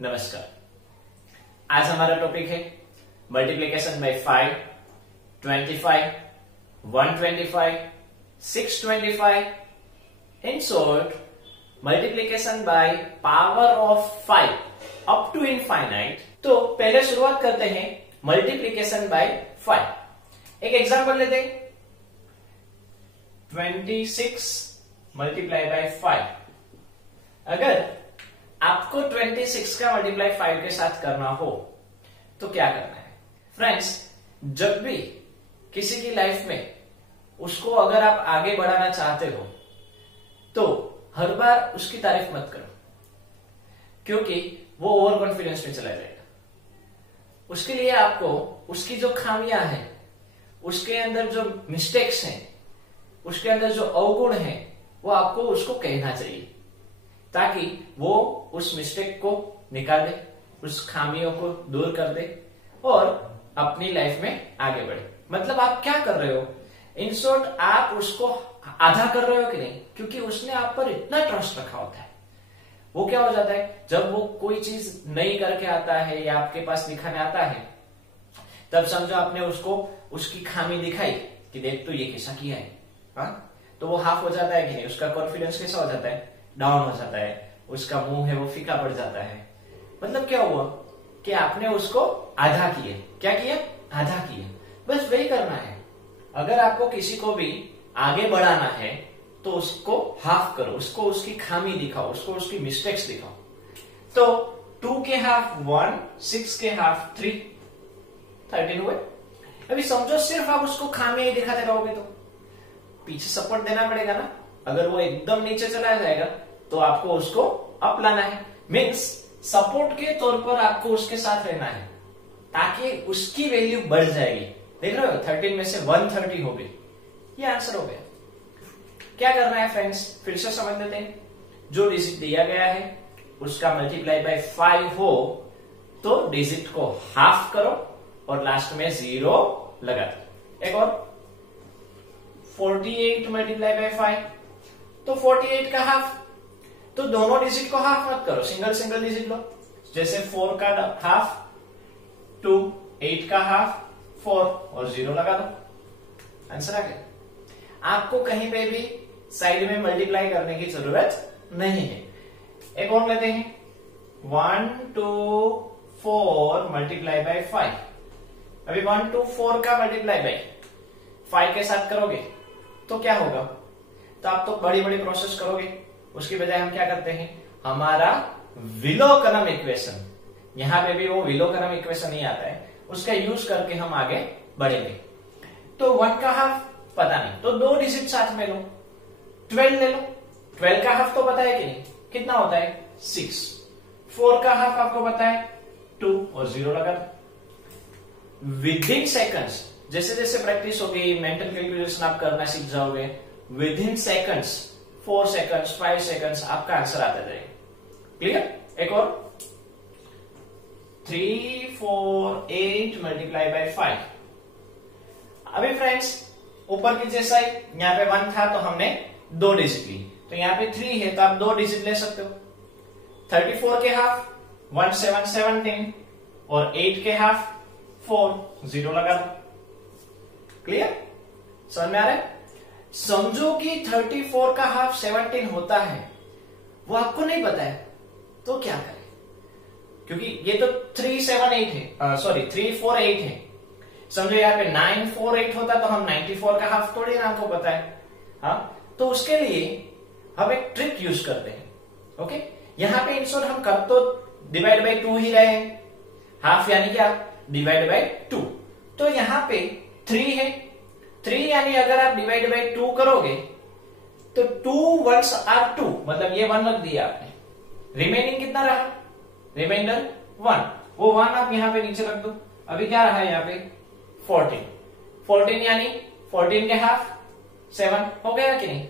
नमस्कार। आज हमारा टॉपिक है multiplication by 5, 25, 125, 625, in short multiplication by power of 5 up to infinite. तो पहले शुरुआत करते हैं मल्टीप्लीकेशन बाय 5। एक एग्जांपल लेते हैं, 26 मल्टीप्लाई बाय 5। अगर आपको 26 का मल्टीप्लाई 5 के साथ करना हो तो क्या करना है? फ्रेंड्स, जब भी किसी की लाइफ में उसको अगर आप आगे बढ़ाना चाहते हो तो हर बार उसकी तारीफ मत करो, क्योंकि वो ओवर कॉन्फिडेंस में चला जाएगा। उसके लिए आपको उसकी जो खामियां हैं, उसके अंदर जो मिस्टेक्स हैं, उसके अंदर जो अवगुण हैं, वो आपको उसको कहना चाहिए, ताकि वो उस मिस्टेक को निकाल दे, उस खामियों को दूर कर दे और अपनी लाइफ में आगे बढ़े। मतलब आप क्या कर रहे हो? इन शॉर्ट, आप उसको आधा कर रहे हो कि नहीं, क्योंकि उसने आप पर इतना ट्रस्ट रखा होता है। वो क्या हो जाता है, जब वो कोई चीज नई करके आता है या आपके पास दिखाने आता है, तब समझो आपने उसको उसकी खामी दिखाई कि देख तो ये कैसा किया है, हाँ? तो वो हाफ हो जाता है कि नहीं? उसका कॉन्फिडेंस कैसा हो जाता है? डाउन हो जाता है। उसका मुंह है वो फीका पड़ जाता है। मतलब क्या हुआ कि आपने उसको आधा किया। क्या किया? आधा किया। बस वही करना है। अगर आपको किसी को भी आगे बढ़ाना है तो उसको हाफ करो, उसको उसकी खामी दिखाओ, उसको उसकी मिस्टेक्स दिखाओ। तो 2 के हाफ 1, 6 के हाफ 3, 13 हुए। अभी समझो सिर्फ आप उसको खामी ही दिखाते रहोगे तो पीछे सपोर्ट देना पड़ेगा ना। अगर वो एकदम नीचे चला जाएगा तो आपको उसको अप लाना है। मीन्स सपोर्ट के तौर पर आपको उसके साथ रहना है, ताकि उसकी वैल्यू बढ़ जाएगी। देख रहे हो, 13 में से 130 हो गई। ये आंसर हो गया। क्या करना है फ्रेंड्स, फिर से समझ लेते हैं। जो डिजिट दिया गया है उसका मल्टीप्लाई बाय 5 हो तो डिजिट को हाफ करो और लास्ट में 0 लगा दो। एक और 48 मल्टीप्लाई बाय 5, तो 48 का हाफ। तो दोनों डिजिट को हाफ मत करो, सिंगल सिंगल डिजिट लो। जैसे 4 का हाफ 2, 8 का हाफ 4 और 0 लगा दो। आंसर आ गया। आपको कहीं पे भी साइड में मल्टीप्लाई करने की जरूरत नहीं है। एक और लेते हैं, 1 2 4 मल्टीप्लाई बाय 5। अभी 1 2 4 का मल्टीप्लाई बाय 5 के साथ करोगे तो क्या होगा? तो आप तो बड़ी बड़ी प्रोसेस करोगे। उसकी बजाय हम क्या करते हैं, हमारा विलोकनम इक्वेशन, यहां पे भी वो विलोकनम इक्वेशन ही आता है, उसका यूज करके हम आगे बढ़ेंगे। तो 1 का हाफ पता नहीं, तो 2 डिजिट साथ में लो, 12 ले लो। 12 का हाफ तो पता है कि नहीं, कितना होता है? 6। 4 का हाफ आपको पता है 2 और 0 लगा दो। विद इन सेकंड्स, जैसे जैसे प्रैक्टिस होगी, मेंटल कैलकुलेशन आप करना सीख जाओगे, with in seconds, 4 seconds, 5 seconds आपका आंसर आता जाएगा। क्लियर? एक और 3 4 8 मल्टीप्लाई बाय 5। अभी फ्रेंड्स, ऊपर की जैसा ही यहाँ पे 1 था तो हमने 2 डिजिट ली, तो यहाँ पे 3 है तो आप 2 डिजिट ले सकते हो। 34 के हाफ 1 7 17 और 8 के हाफ 4, 0 लगा दो। क्लियर? समझ में आ रहा है? समझो कि 34 का हाफ 17 होता है, वो आपको नहीं पता है तो क्या करें? क्योंकि ये तो 3 7 8 है, सॉरी 3 4 8 है। समझो यहाँ पे 9 4 8 होता तो हम 94 का हाफ थोड़ी ना आपको पता है, हाँ? तो उसके लिए हम एक ट्रिक यूज करते हैं। ओके, यहाँ पे इंसोर हम कर तो डिवाइड बाय 2 ही रहे हैं, हाफ यानी क्या? Divide by 2। तो यहाँ पे 3 है, 3 यानी अगर आप डिवाइड बाय 2 करोगे तो 2 1s आर 2, मतलब ये 1 रख दिया आपने। रिमेनिंग कितना रहा? रिमाइंडर 1। वो 1 आप यहाँ पे नीचे रख दो। अभी क्या रहा यहाँ पे? 14। 14 यानी 14 के हाफ 7 हो गया कि नहीं?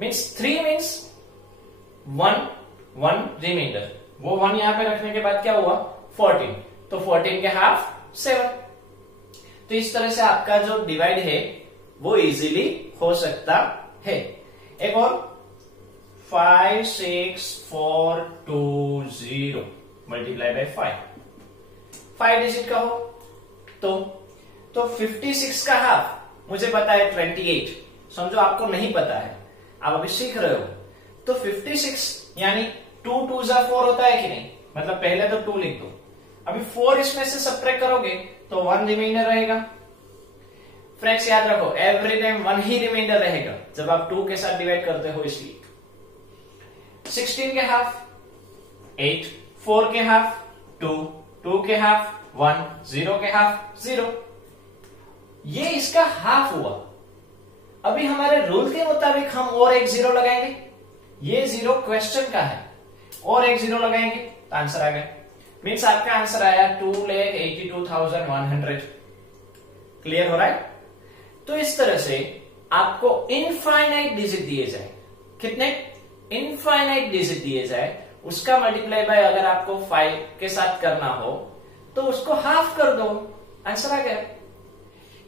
Means 3 means 1 1 remainder. वो 1 यहाँ पे रखने के बाद क्या हुआ? 14। तो 14 के हाफ 7। तो इस तरह से आपका जो डिवाइड है वो इजीली हो सकता है। एक और 5 6 4 2 0 मल्टीप्लाई बाय 5 डिजिट का हो तो 56 का हाफ मुझे पता है 28, समझो आपको नहीं पता है, आप अभी सीख रहे हो, तो 56 यानी 2 2 4 होता है कि नहीं, मतलब पहले तो 2 लिख दो, अभी 4 इसमें से सब्ट्रैक्ट करोगे तो 1 रिमाइंडर रहेगा। फ्रेंड्स याद रखो एवरी टाइम 1 ही रिमाइंडर रहेगा जब आप 2 के साथ डिवाइड करते हो, इसलिए 16 के हाफ 8, 4 के हाफ 2, 2 के हाफ 1, 0 के हाफ 0, ये इसका हाफ हुआ। अभी हमारे रूल के मुताबिक हम और एक 0 लगाएंगे, ये 0 क्वेश्चन का है, और एक 0 लगाएंगे तो आंसर आ गया, मीन्स आपका आंसर आया 2,82,100। क्लियर हो रहा है? तो इस तरह से आपको इनफाइनाइट डिजिट दिए जाए, कितने इनफाइनाइट डिजिट दिए जाए, उसका मल्टीप्लाई बाय अगर आपको 5 के साथ करना हो तो उसको हाफ कर दो, आंसर आ गया।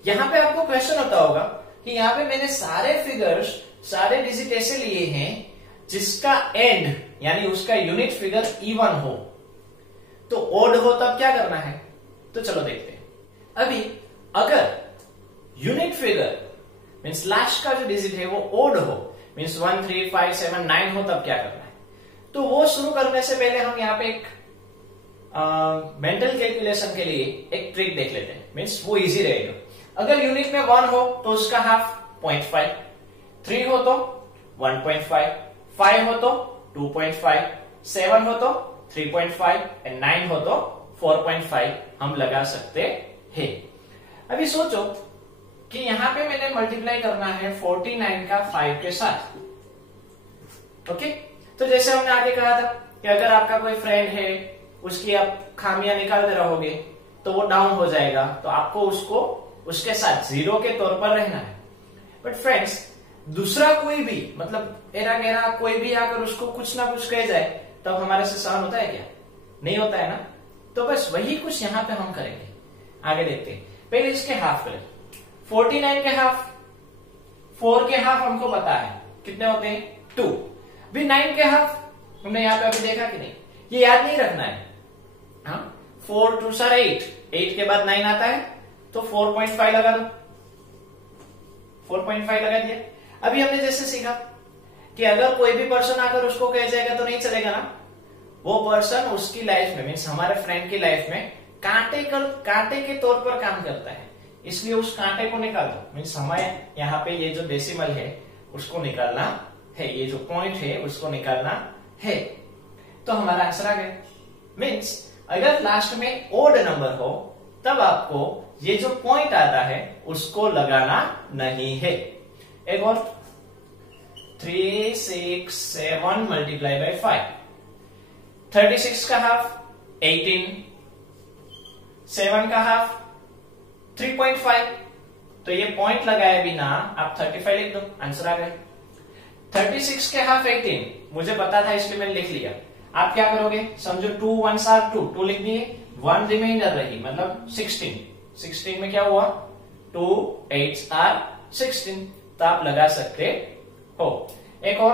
यहां पे आपको क्वेश्चन होता होगा कि यहां पे मैंने सारे फिगर्स, सारे डिजिट ऐसे लिए हैं जिसका एंड यानी उसका यूनिट फिगर इवन हो, तो ओड हो तब क्या करना है, तो चलो देखते हैं। अभी अगर यूनिट फिगर मीन्स लास्ट का जो डिजिट है वो ओड हो, मीन्स 1 3 5 7 9 हो, तब क्या करना है, तो वो शुरू करने से पहले हम यहाँ पे एक मेंटल कैलकुलेशन के लिए एक ट्रिक देख लेते हैं, मीन्स वो इजी रहेगा। अगर यूनिट में 1 हो तो उसका हाफ 0.5, 3 हो तो 1.5, 5 हो तो 2.5, 7 हो तो 3.5 एंड 9 हो तो 4.5 हम लगा सकते हैं। अभी सोचो कि यहां पे मैंने मल्टीप्लाई करना है 49 का 5 के साथ। ओके, तो जैसे हमने आगे कहा था कि अगर आपका कोई फ्रेंड है, उसकी आप खामियां निकालते रहोगे तो वो डाउन हो जाएगा, तो आपको उसको उसके साथ 0 के तौर पर रहना है। बट फ्रेंड्स दूसरा कोई भी, मतलब एरा गेरा कोई भी आकर उसको कुछ ना कुछ कह जाए तब हमारे से सहन होता है क्या? नहीं होता है ना। तो बस वही कुछ यहां पे हम करेंगे, आगे देखते हैं। पहले इसके हाफ करें, 49 के हाफ, 4 के हाफ हमको पता है कितने होते हैं 2, भी 9 के हाफ हमने यहाँ पे अभी देखा कि नहीं, ये याद नहीं रखना है। हाँ 4 2 8, 8 के बाद 9 आता है तो 4.5 लगा दो, 4.5 लगा दिया। अभी हमने जैसे सीखा कि अगर कोई भी पर्सन आकर उसको कह जाएगा तो नहीं चलेगा ना, वो पर्सन उसकी लाइफ में मीन्स हमारे फ्रेंड की लाइफ में कांटे के तौर पर काम करता है, इसलिए उस कांटे को निकाल दो। मीन्स हमें यहाँ पे ये जो डेसिमल है उसको निकालना है, ये जो पॉइंट है उसको निकालना है, तो हमारा आंसर आ गया। मीन्स अगर लास्ट में ओड नंबर हो तब आपको ये जो पॉइंट आता है उसको लगाना नहीं है। एक और 3 6 7 मल्टीप्लाई बाय 5, 36 का हाफ 18, 7 का हाफ 3.5, तो ये पॉइंट लगाए बिना आप 35 लिख दो, आंसर आ गया। 36 के हाफ 18 मुझे पता था इसलिए मैंने लिख लिया। आप क्या करोगे, समझो 2 1s are 2 लिख दिए, 1 रिमाइंडर रही मतलब 16 में क्या हुआ 2 8s are 16, तो आप लगा सकते हो। एक और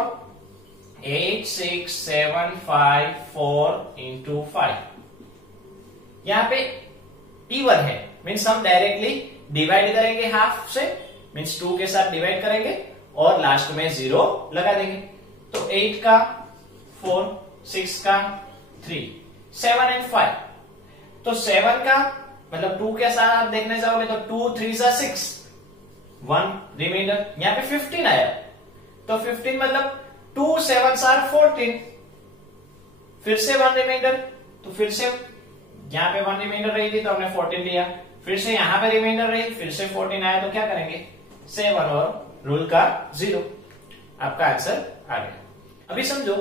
8 6 7 5 4 into 5, यहां पे इवन है मीन्स हम डायरेक्टली डिवाइड करेंगे हाफ से, मीन्स 2 के साथ डिवाइड करेंगे और लास्ट में 0 लगा देंगे। तो 8 का 4, 6 का 3, 7 and 5, तो 7 का मतलब 2 के साथ आप देखने जाओगे तो 2 3s are 6, 1 रिमाइंडर, यहां पे 15 आया तो 15 मतलब 2 7s are 14, फिर से 1 रिमाइंडर, तो फिर से यहां पे 1 रिमाइंडर रही थी तो हमने 14 लिया, फिर से यहां पे रिमाइंडर रही, फिर से 14 आया, तो क्या करेंगे 7 और रूल का 0, आपका आंसर आ गया। अभी समझो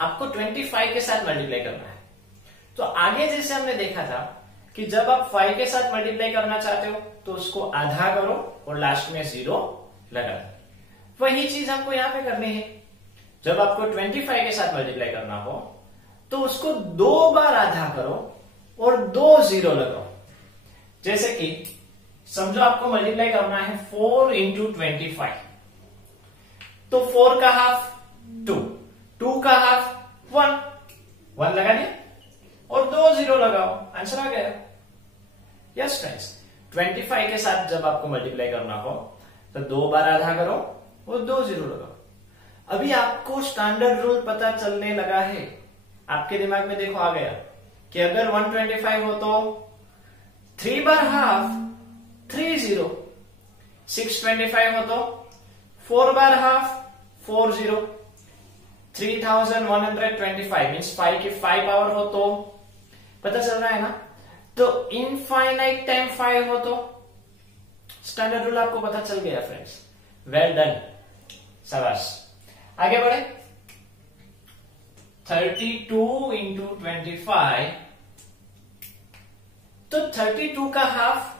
आपको 25 के साथ मल्टीप्लाई करना है, तो आगे जैसे हमने देखा था कि जब आप 5 के साथ मल्टीप्लाई करना चाहते हो तो उसको आधा करो और लास्ट में 0 लगा दो। वही चीज हमको यहां पे करनी है। जब आपको 25 के साथ मल्टीप्लाई करना हो तो उसको 2 बार आधा करो और 2 0 लगाओ। जैसे कि समझो आपको मल्टीप्लाई करना है 4 into 25, तो 4 का हाफ 2, 2 का हाफ 1 लगा दिया और 2 जब आपको मल्टीप्लाई करना हो तो 2 बार आधा करो और 2 जीरो लगाओ। अभी आपको स्टैंडर्ड रूल पता चलने लगा है, आपके दिमाग में देखो आ गया कि अगर 125 हो तो 3 बार हाफ 30, 625 हो तो 4 बार हाफ 40, 3125 मीन्स 5 की 5 पावर हो तो पता चल रहा है ना। तो इनफाइनाइट टाइम 5 हो तो स्टैंडर्ड रूल आपको पता चल गया फ्रेंड्स। वेल डन, शाबाश। आगे बढ़े। 32 इंटू 25, तो 32 का हाफ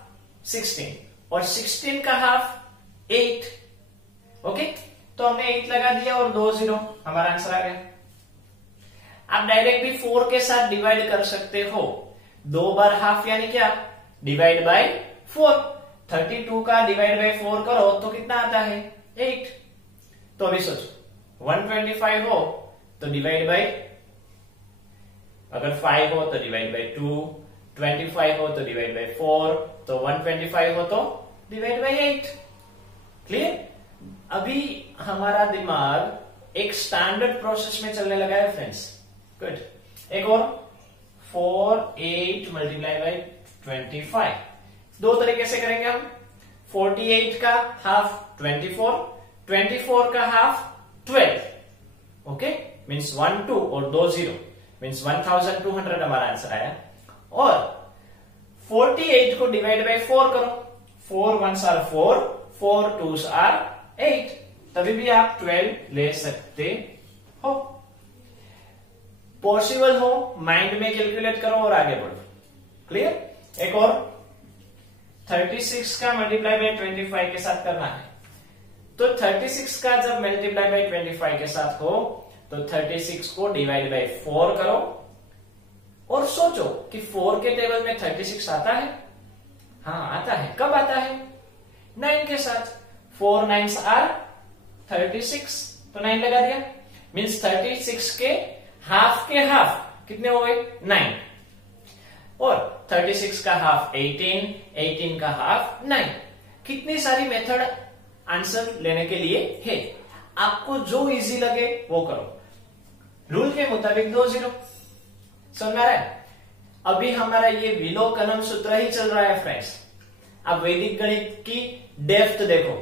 16 और 16 का हाफ 8। ओके, तो हमने 8 लगा दिया और 2 जीरो, हमारा आंसर आ गया। आप डायरेक्ट भी 4 के साथ डिवाइड कर सकते हो। 2 बार हाफ यानी क्या, डिवाइड बाय 4। 32 का डिवाइड बाय 4 करो तो कितना आता है, 8। तो अभी सोचो 125 हो तो डिवाइड बाय, अगर 5 हो तो डिवाइड बाय 2, 25 हो तो डिवाइड बाय 4, तो 125 हो तो डिवाइड बाय 8। क्लियर। अभी हमारा दिमाग एक स्टैंडर्ड प्रोसेस में चलने लगा है फ्रेंड्स। गुड। एक और 4 8 मल्टीप्लाई बाय 25, दो तरीके से करेंगे हम। 48 का हाफ 24, 24 का हाफ 12। ओके, मीन्स 1 2 और 2 0 मीन्स 1200 हमारा आंसर आया। और 48 को डिवाइड बाय 4 करो, 4 1s आर 4, 4 2s आर 8, तभी भी आप 12 ले सकते हो। पॉसिबल हो माइंड में कैलकुलेट करो और आगे बढ़ो। क्लियर। एक और 36 का मल्टीप्लाई बाय 25 के साथ करना है। तो 36 का जब मल्टीप्लाई बाय 25 के साथ हो तो 36 को डिवाइड बाय 4 करो और सोचो कि 4 के टेबल में 36 आता है। हाँ आता है। कब आता है, 9 के साथ। 4 9s आर 36, तो 9 लगा दिया, मीन्स 36 के हाफ कितने हो गए, 9। और 36 का हाफ 18, 18 का हाफ 9। कितनी सारी मेथड आंसर लेने के लिए है, आपको जो इजी लगे वो करो। रूल के मुताबिक 2 0। समझ में आ रहा है। अभी हमारा ये विलोकनम सूत्र ही चल रहा है फ्रेंड्स। अब वैदिक गणित की डेप्थ देखो।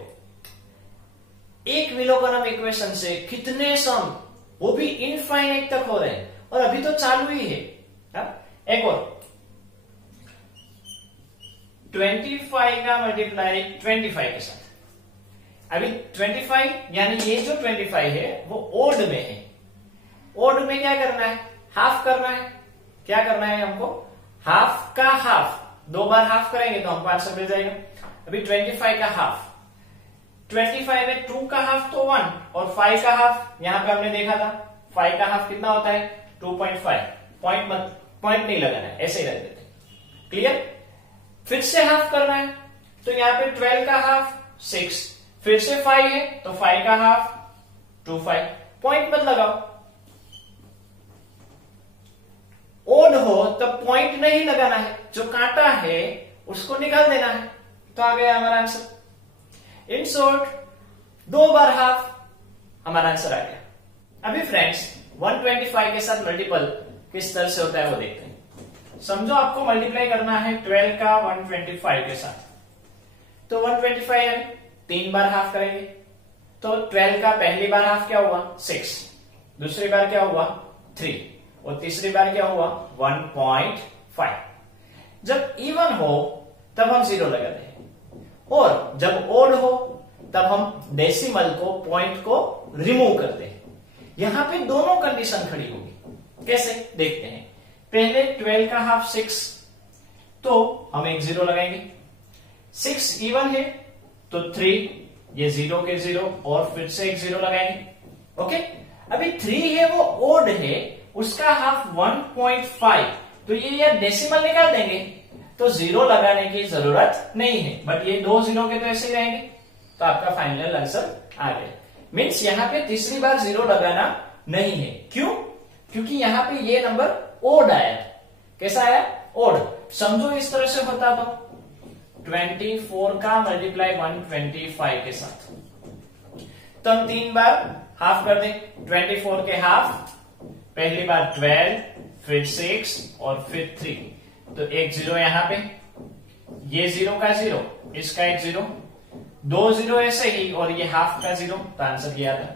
एक विलोकनम इक्वेशन से कितने सम, वो भी इनफाइनाइट तक हो रहे हैं, और अभी तो चालू ही है। एक और 25 का मल्टीप्लाई 25 के साथ। अभी 25 यानी ये जो 25 है वो ओड में है। ओड में क्या करना है, हाफ करना है। क्या करना है हमको, हाफ का हाफ, 2 बार हाफ करेंगे तो हमको आंसर मिल जाएगा। अभी 25 का हाफ, 25 में 2 का हाफ तो 1 और 5 का हाफ, यहां पे हमने देखा था 5 का हाफ कितना होता है 2.5। पॉइंट नहीं लगाना है, ऐसे ही रख देते। क्लियर। फिर से हाफ करना है तो यहाँ पे 12 का हाफ 6, फिर से 5 है तो 5 का हाफ 2 5। पॉइंट मत लगाओ। ओड हो तब पॉइंट नहीं लगाना है, जो कांटा है उसको निकाल देना है। तो आ गया हमारा answer. In short 2 bar half हमारा आंसर आ गया। अभी फ्रेंड्स 125 के साथ मल्टीपल किस तरह से होता है वो देखते हैं। समझो आपको मल्टीप्लाई करना है 12 का 125 के साथ। तो 125 यानी 3 बार हाफ करेंगे। तो 12 का पहली बार हाफ क्या हुआ 6, दूसरी बार क्या हुआ 3 और तीसरी बार क्या हुआ 1.5। जब इवन हो तब हम 0 लगाते हैं, और जब ओड हो तब हम डेसिमल को, पॉइंट को रिमूव करते हैं। यहां पे दोनों कंडीशन खड़ी होगी। कैसे देखते हैं। पहले 12 का हाफ 6, तो हम एक 0 लगाएंगे। 6 इवन है तो 3, ये 0 के 0 और फिर से एक 0 लगाएंगे। ओके। अभी 3 है वो ओड है, उसका हाफ 1.5, तो ये डेसिमल निकाल देंगे तो 0 लगाने की जरूरत नहीं है। बट ये 2 0 के तो ऐसे ही रहेंगे, तो आपका फाइनल आंसर आ गया। मीन्स यहाँ पे तीसरी बार 0 लगाना नहीं है। क्यों? क्योंकि यहाँ पे ये नंबर ओड आया। कैसा आया? ओड। समझो इस तरह से होता तो 24 का मल्टीप्लाई 125 के साथ। तो हम 3 बार हाफ कर दें। 24 के हाफ, पहली बार 12, फिर 6 और फिर 3। तो एक 0 यहां पे, ये 0 का 0, इसका एक 0, 2 0 ऐसे ही, और ये हाफ का 0। तो आंसर ये आता।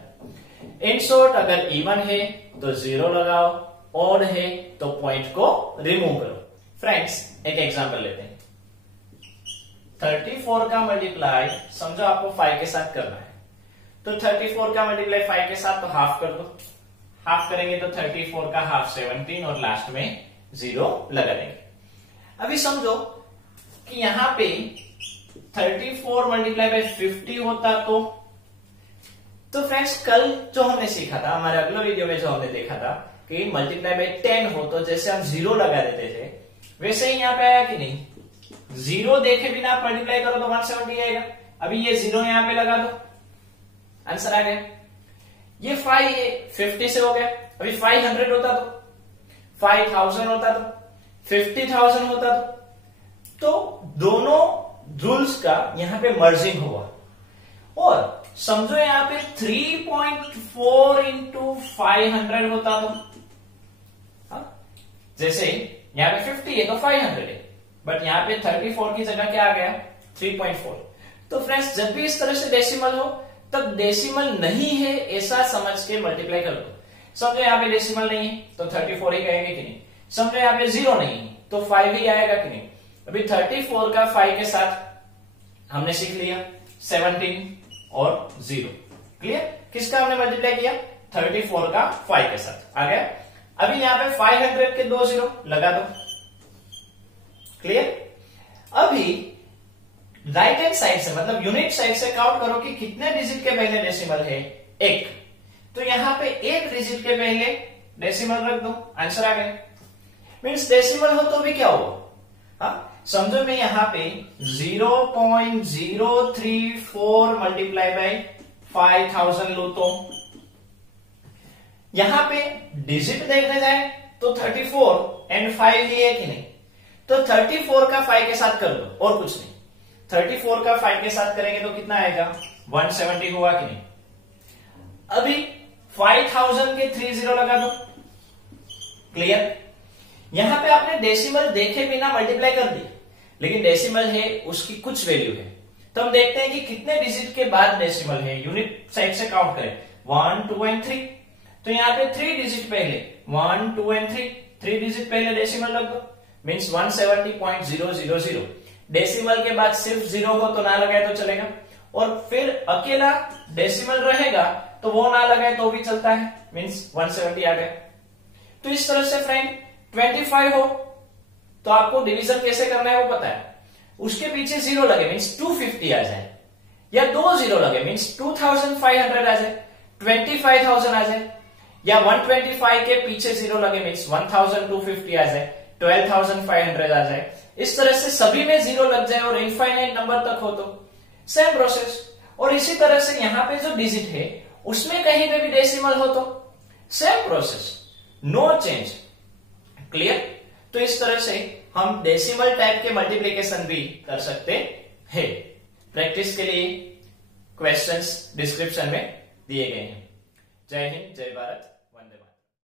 इन शॉर्ट, अगर इवन है तो 0 लगाओ, ऑड है तो पॉइंट को रिमूव करो। फ्रेंड्स, एक एग्जांपल लेते हैं। 34 का मल्टीप्लाई समझो आपको 5 के साथ करना है, तो 34 का मल्टीप्लाई 5 के साथ तो हाफ कर दो। हाफ करेंगे तो 34 का हाफ 17 और लास्ट में 0 लगा देंगे। अभी समझो कि यहां पे 34 मल्टीप्लाई बाय 50 होता तो फ्रेंड्स, कल जो हमने सीखा था, हमारे अगले वीडियो में जो हमने देखा था कि मल्टीप्लाई बाय 10 हो तो जैसे हम 0 लगा देते थे, वैसे ही यहां पे आया कि नहीं? 0 देखे बिना आप मल्टीप्लाई करो तो 170 आएगा। अभी ये 0 यहां पे लगा दो, आंसर आ गया। ये 5 है, 50 से हो गया। अभी 500 होता तो, 5000 होता तो, 50,000 होता तो दोनों रूल्स का यहां पे मर्जिंग हुआ। और समझो यहां पे 3.4 इंटू 500 होता तो, जैसे यहां पे 50 है तो 500 है, बट यहां पे 34 की जगह क्या आ गया? 3.4। तो फ्रेंड्स, जब भी इस तरह से डेसिमल हो तब डेसिमल नहीं है ऐसा समझ के मल्टीप्लाई कर दो। समझो यहां पे डेसिमल नहीं है तो 34 ही कहेंगे कि नहीं? समझो यहां पे 0 नहीं है तो 5 ही आएगा कि नहीं? अभी 34 का 5 के साथ हमने सीख लिया 17 और 0। क्लियर? किसका हमने मल्टीप्लाई किया? 34 का 5 के साथ। आ गया? अभी यहां पे 500 के 2 0 लगा दो। क्लियर? अभी राइट हैंड साइड से, मतलब यूनिट साइड से काउंट करो कि कितने डिजिट के पहले डेसिमल है? 1। तो यहां पे 1 डिजिट के पहले डेसिमल रख दो, आंसर आ गया। मीन्स डेसिमल हो तो भी क्या होगा? हाँ, समझो मैं यहां पे 0.034 मल्टीप्लाई बाय 5000 लो तो यहां पे डिजिट देखने जाए तो 34 एंड 5 लिए कि नहीं? तो 34 का 5 के साथ कर दो और कुछ नहीं। 34 का 5 के साथ करेंगे तो कितना आएगा? 170 हुआ कि नहीं? अभी 5000 के 30 लगा दो। क्लियर? यहां पे आपने डेसिमल देखे बिना मल्टीप्लाई कर दी, लेकिन डेसिमल है, उसकी कुछ वैल्यू है। तो हम देखते हैं कि कितने डिजिट के बाद डेसिमल है। यूनिट साइड से काउंट करें 1 2 एंड 3। तो यहां पे 3 डिजिट पहले 1 2 एंड 3 डिजिट पहले डेसिमल रख दो, मीन्स 170.000। डेसिमल के बाद सिर्फ 0 हो तो ना लगाए तो चलेगा, और फिर अकेला डेसिमल रहेगा तो वो ना लगाए तो भी चलता है, मीन्स 170 आ गया। तो इस तरह से फ्रेंड 25 हो तो आपको डिवीजन कैसे करना है वो पता है। उसके पीछे 0 लगे मीन्स 250 आ जाए, या 2 0 लगे मीन्स 2500 आ जाए, 25,000 आ जाए, या 125 के पीछे 0 लगे मीन्स 1250 आ जाए, 12,500 आ जाए। इस तरह से सभी में 0 लग जाए और इनफाइनाइट नंबर तक हो तो सेम प्रोसेस। और इसी तरह से यहां पे जो डिजिट है उसमें कहीं पे भी डेसिमल हो तो same process, no change. Clear? तो इस तरह से हम डेसिमल टाइप के मल्टीप्लिकेशन भी कर सकते हैं। प्रैक्टिस के लिए क्वेश्चंस डिस्क्रिप्शन में दिए गए हैं। जय हिंद, जय भारत।